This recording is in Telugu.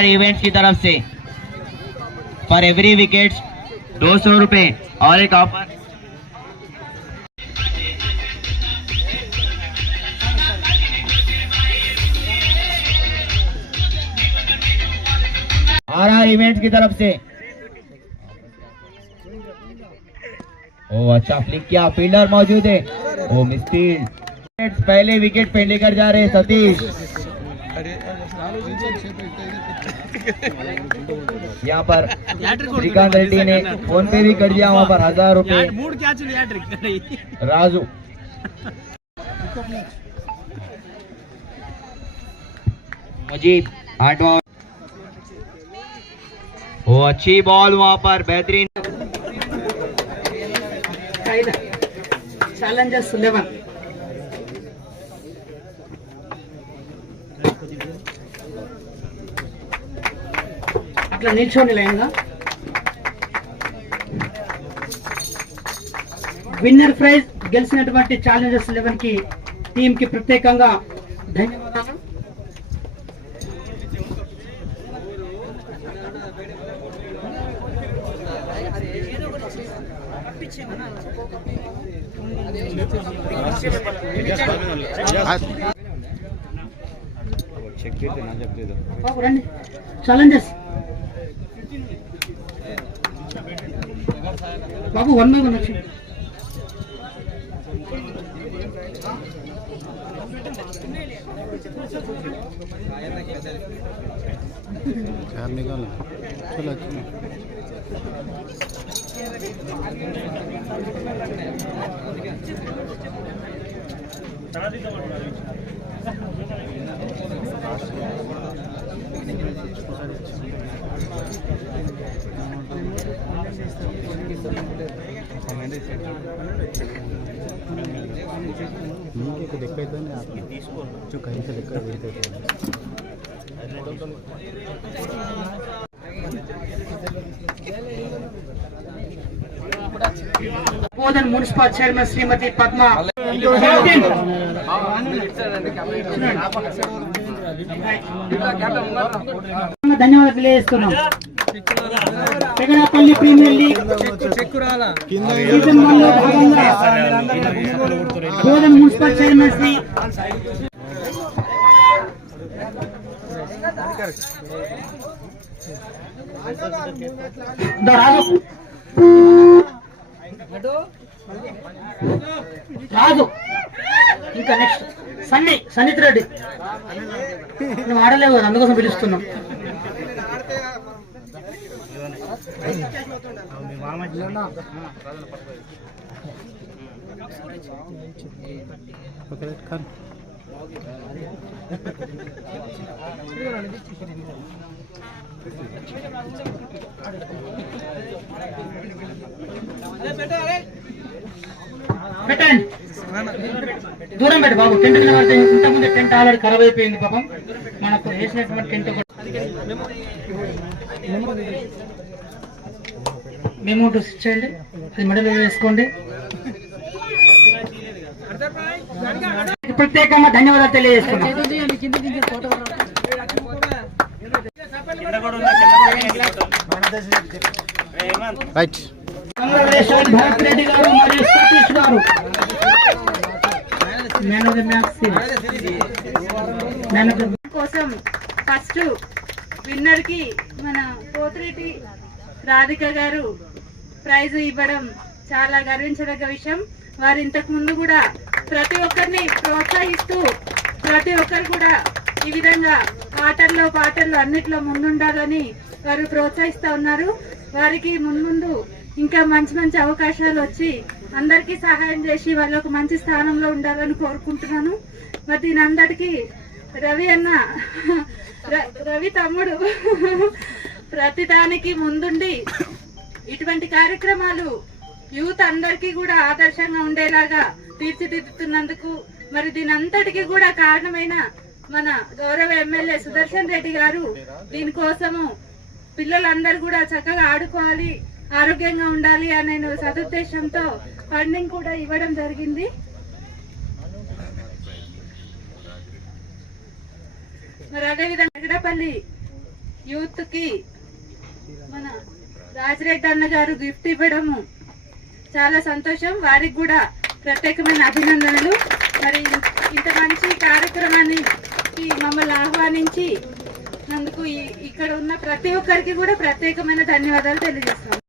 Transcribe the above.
आर इवेंट्स की तरफ़ से। फॉर एवरी विकेट दो सौ रुपए और एक ऑफ़र आर आर इवेंट्स की तरफ़ से। ओ अच्छा फ्लिक किया। फील्डर मौजूद है। ओ मिस फ़ील्ड पहले विकेट पे लेकर जा रहे सतीश। यहाँ पर श्रीकांत रेड्डी ने फ़ोन पे भी कर दिया वहाँ पर हज़ार रुपए। राजू। मजीद आठवा वो अच्छी बॉल वहाँ पर बेहतरीन। Challengers eleven. అట్లా నిల్చోని లైన్గా. విన్నర్ ప్రైజ్ గెలిచినటువంటి ఛాలెంజర్స్ లెవెన్కి టీమ్కి ప్రత్యేకంగా ధన్యవాదాలు బాబు రండి Challengers Babu one by one వచ్చి चार निकाल चलो अच्छा మీకు నీకు లెక్క అవుతుంది తీసుకోవచ్చు కనీస మున్సిపల్ చైర్మన్ శ్రీమతి పద్మ. ధన్యవాదాలు తెలియజేస్తున్నాం. Pegadapalli premier league. సీజన్ వన్లో భాగంగా బోధన్ మున్సిపల్ చైర్మన్ శ్రీ. రాజు. ఇంకా నెక్స్ట్ సన్ని సన్నిత్ రెడ్డి. నువ్వు ఆడలేవు కదా అందుకోసం పిలుస్తున్నాం. खान పెట్టండి దూరం పెట్టు బాబు. టెంట్ కింద పడితే ఇంతకుముందు టెంట్ ఆల్రెడీ ఖరాబ్ అయిపోయింది పాపం. మనకు వేసినటువంటి టెంట్ కూడా మేము ట్విస్ట్ చేయండి. అది మెడలో వేసుకోండి. ప్రత్యేకంగా ధన్యవాదాలు తెలియజేస్తున్నాను కోసం ఫస్ట్ విన్నర్కి మన పోతిరెడ్డి రాధిక గారు ప్రైజ్ ఇవ్వడం చాలా గర్వించదగ్గ విషయం. వారు ఇంతకు ముందు కూడా ప్రతి ఒక్కరిని ప్రోత్సహిస్తూ ప్రతి ఒక్కరు కూడా ఈ విధంగా ఆటల్లో పాటల్లో అన్నిట్లో ముందుండాలని వారు ప్రోత్సహిస్తూ ఉన్నారు. వారికి ముందు ఇంకా మంచి మంచి అవకాశాలు వచ్చి అందరికీ సహాయం చేసి వాళ్ళకు మంచి స్థానంలో ఉండాలని కోరుకుంటున్నాను. మరి దీని అందరికీ రవి అన్న ర- రవి తమ్ముడు. ప్రతిదానికి ముందుండి ఇటువంటి కార్యక్రమాలు యూత్ అందరికీ కూడా ఆదర్శంగా ఉండేలాగా తీర్చిదిద్దుతున్నందుకు మరి దీనంతటికి కూడా కారణమైన మన గౌరవ ఎమ్మెల్యే సుదర్శన్ రెడ్డి గారు దీనికోసము పిల్లలందరూ కూడా చక్కగా ఆడుకోవాలి ఆరోగ్యంగా ఉండాలి అనే సదుద్దేశంతో ఫండింగ్ కూడా ఇవ్వడం జరిగింది. మరి అదేవిధంగా నగడపల్లి యూత్కి మన రాజిరెడ్డి అన్న గారు గిఫ్ట్ ఇవ్వడము చాలా సంతోషం. వారికి కూడా ప్రత్యేకమైన అభినందనలు. మరి ఇంత మంచి కార్యక్రమానికి మమ్మల్ని ఆహ్వానించి అందుకు ఇక్కడ ఉన్న ప్రతి ఒక్కరికి కూడా ప్రత్యేకమైన ధన్యవాదాలు తెలియజేస్తాం